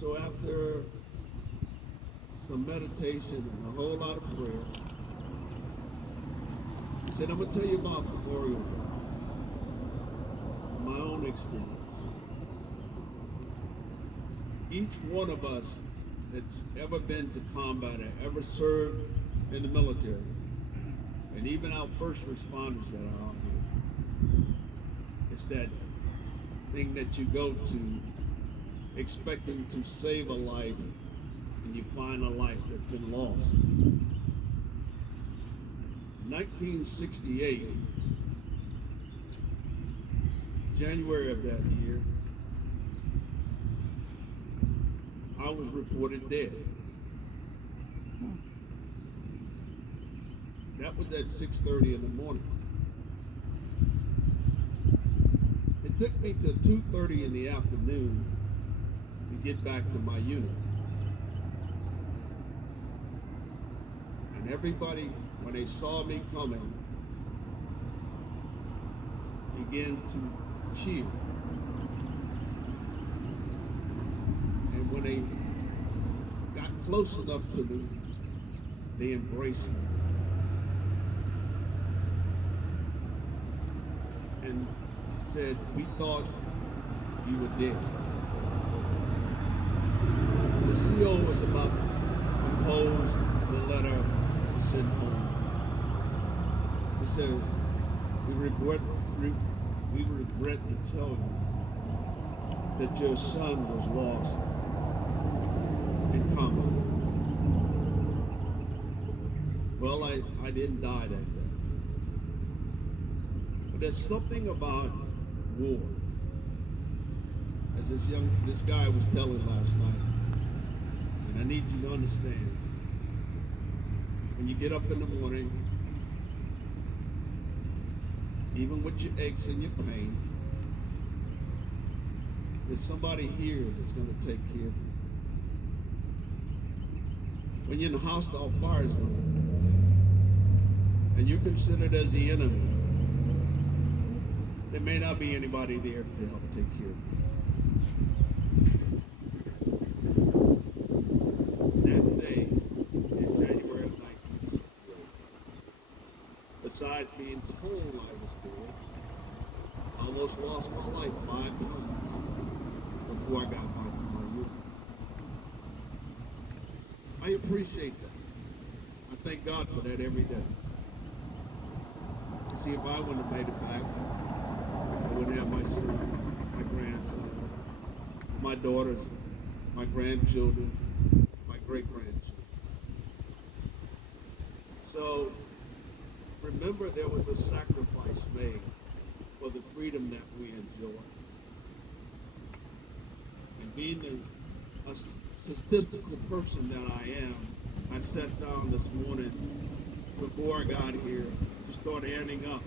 So after some meditation and a whole lot of prayer, he said, I'm going to tell you about Memorial Day, my own experience. Each one of us that's ever been to combat or ever served in the military, and even our first responders that are out here, it's that thing that you go to expecting to save a life and you find a life that's been lost. 1968, January of that year, I was reported dead. That was at 6:30 in the morning. It took me to 2:30 in the afternoon to get back to my unit. And everybody, when they saw me coming, began to cheer. And when they got close enough to me, they embraced me. And said, we thought you were dead. The CO was about to compose the letter to send home. He said, we regret to tell you that your son was lost in combat. Well, I didn't die that day. But there's something about war. As this guy was telling last night, and I need you to understand, when you get up in the morning, even with your aches and your pain, there's somebody here that's going to take care of you. When you're in a hostile fire zone, and you're considered as the enemy, there may not be anybody there to help take care of you. That day, in January of 1968, besides being told I was dead, I almost lost my life 5 times before I got back to my unit. I appreciate that. I thank God for that every day. See, if I wouldn't have made it back, I wouldn't have my son, my grandson, my daughters, my grandchildren, my great-grandchildren. So, remember there was a sacrifice made for the freedom that we enjoy. And being a statistical person that I am, I sat down this morning before I got here to start adding up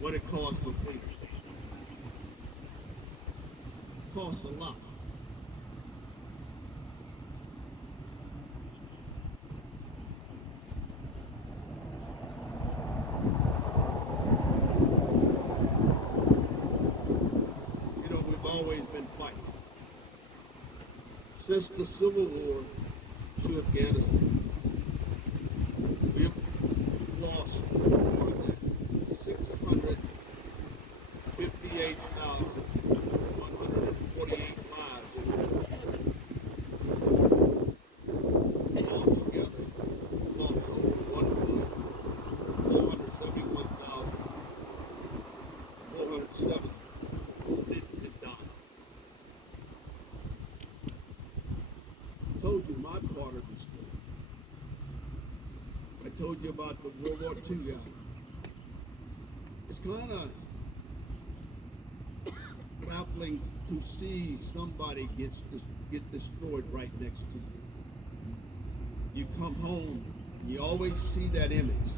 what it costs for freedom. It costs a lot. You know, we've always been fighting. Since the Civil War to Afghanistan, we've lost more than 658,148 lives. Altogether, lost over 1,471,407 wounded and died. I told you my part of the story. I told you about the World War II guy. It's kind of grappling to see somebody get destroyed right next to you. You come home, and you always see that image.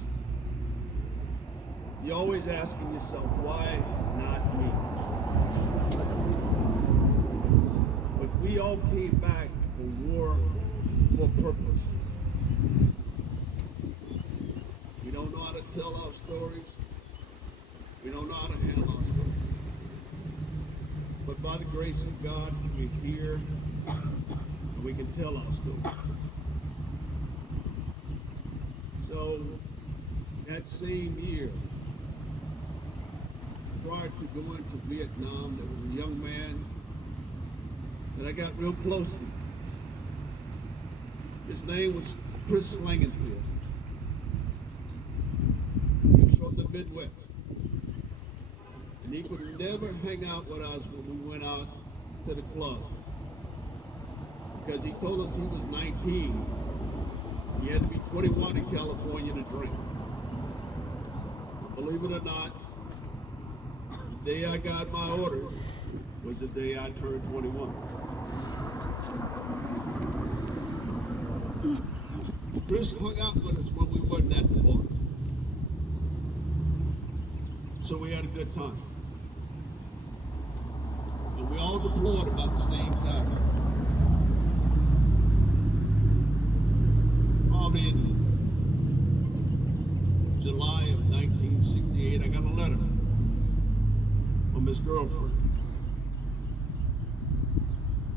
You're always asking yourself, why not me? But we all came back for war for purpose. We don't know how to tell our stories. We don't know how to handle our stories. But by the grace of God, we're here and tell our story. So that same year, prior to going to Vietnam, there was a young man that I got real close to. His name was Chris Langenfield. He was from the Midwest. And he could never hang out with us when we went out to the club. Because he told us he was 19. He had to be 21 in California to drink. Believe it or not, the day I got my orders was the day I turned 21. Chris hung out with us when we wasn't at the bar. So we had a good time. And we all deployed about the same time. Probably in July of 1968, I got a letter from his girlfriend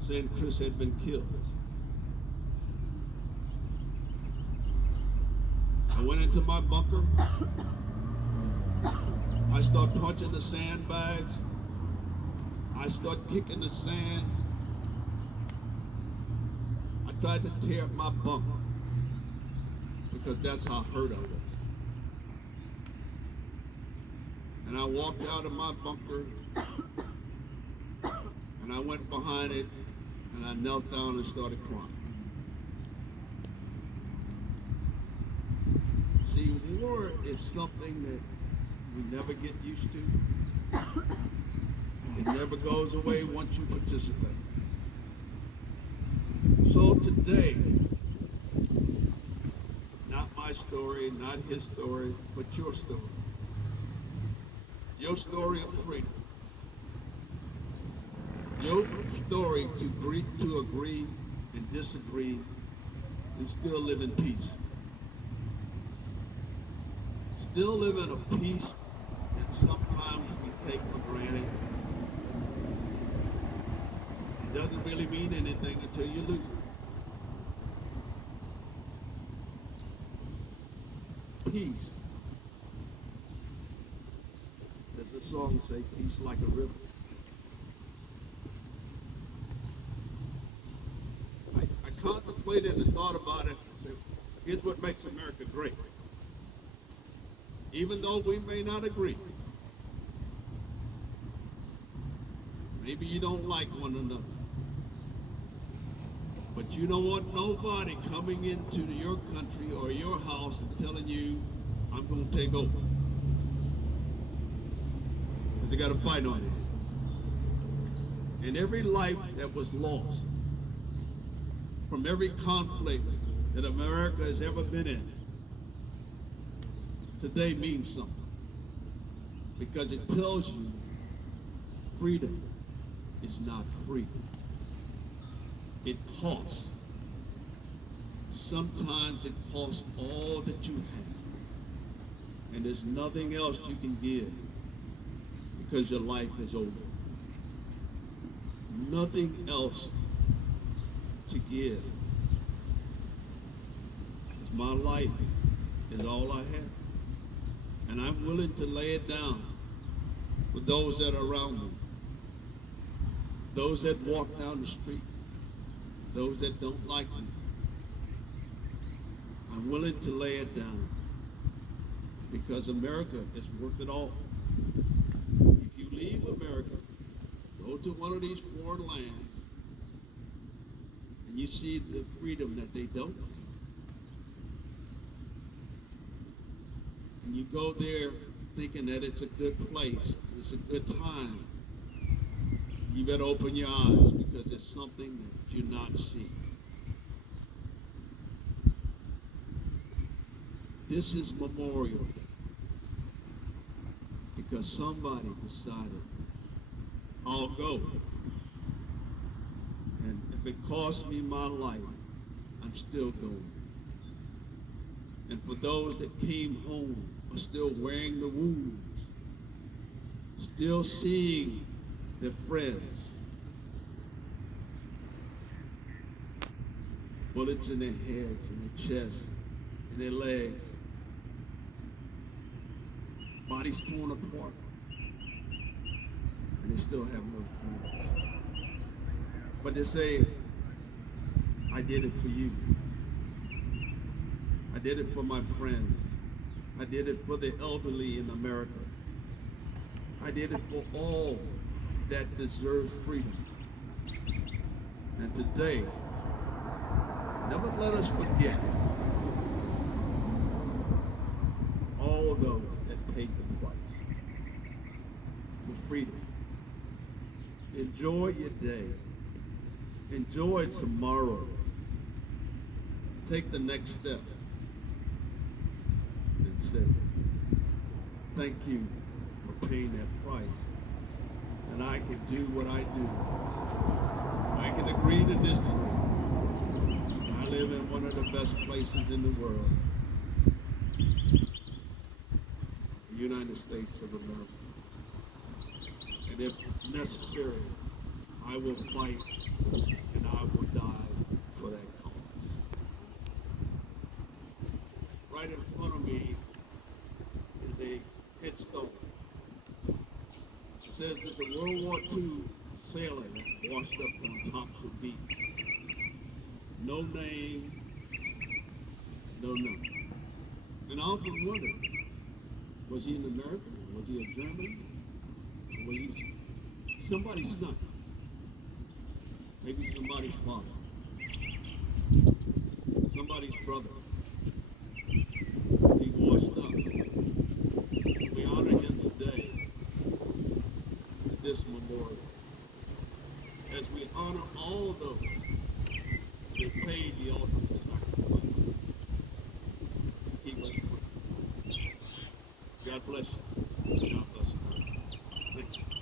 saying Chris had been killed. I went into my bunker. I started punching the sandbags. I started kicking the sand. I tried to tear up my bunk because that's how hurt I was. And I walked out of my bunker and I went behind it and I knelt down and started crying. See, war is something that we never get used to. It never goes away once you participate. So today, not my story, not his story, but your story. Your story of freedom. Your story to agree and disagree and still live in peace. Still live in a peace that sometimes we take for granted. It doesn't really mean anything until you lose it. Peace. There's a song that says, peace like a river. I contemplated and thought about it and said, here's what makes America great. Even though we may not agree, maybe you don't like one another, but you don't want nobody coming into your country or your house and telling you, I'm going to take over. Because they got a fight on it. And every life that was lost from every conflict that America has ever been in, today means something. Because it tells you freedom is not free. It costs. Sometimes it costs all that you have. And there's nothing else you can give because your life is over. Nothing else to give. My life is all I have. And I'm willing to lay it down for those that are around me. Those that walk down the street. Those that don't like me. I'm willing to lay it down because America is worth it all. If you leave America, go to one of these foreign lands, and you see the freedom that they don't have. And you go there thinking that it's a good place, it's a good time. You better open your eyes because it's something that you not see. This is Memorial Day because somebody decided I'll go. And if it costs me my life, I'm still going. And for those that came home are still wearing the wounds, still seeing their friends, bullets in their heads, in their chests, in their legs, bodies torn apart, and they still have no food. But they say, I did it for you. I did it for my friends. I did it for the elderly in America. I did it for all that deserve freedom. And today, never let us forget all those that paid the price for freedom. Enjoy your day. Enjoy tomorrow. Take the next step and say, thank you for paying that price. And I can do what I do. I can agree to disagree. I live in one of the best places in the world, the United States of America. And if necessary, I will fight and I will die for that cause. Right in front of me is a headstone. It says it's a World War II sailor that washed up on Topsail Beach. No name, no nothing. And I often wondered, was he an American? Was he a German? Or was he somebody's son? Maybe somebody's father. Somebody's brother. He washed up. We honor him today at this memorial. As we honor all those that paid the ultimate sacrifice to keep us free. God bless you. God bless you. Thank you.